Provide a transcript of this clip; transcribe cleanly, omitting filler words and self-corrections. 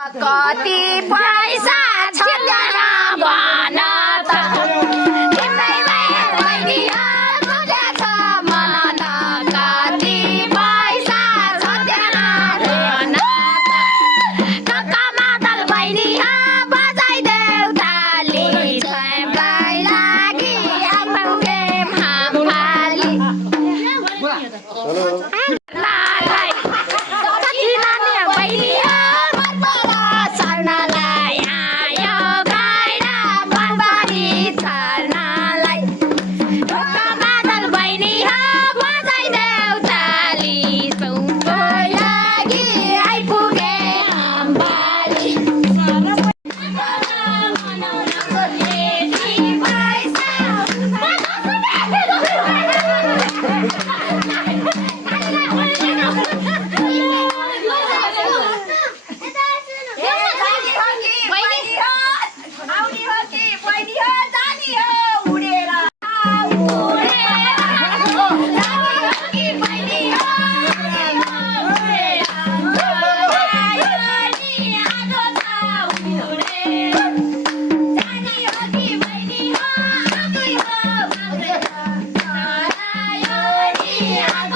कति पैसा छ त्यहाँ भन त तिम्रै बहिनी तुझे छ मन त कति पैसा छ त्यहाँ भन त कक्का मादल बहिनी बजाइदेऊ ताली स्वयंलाई लागि आइपुगे हामफाली Yeah.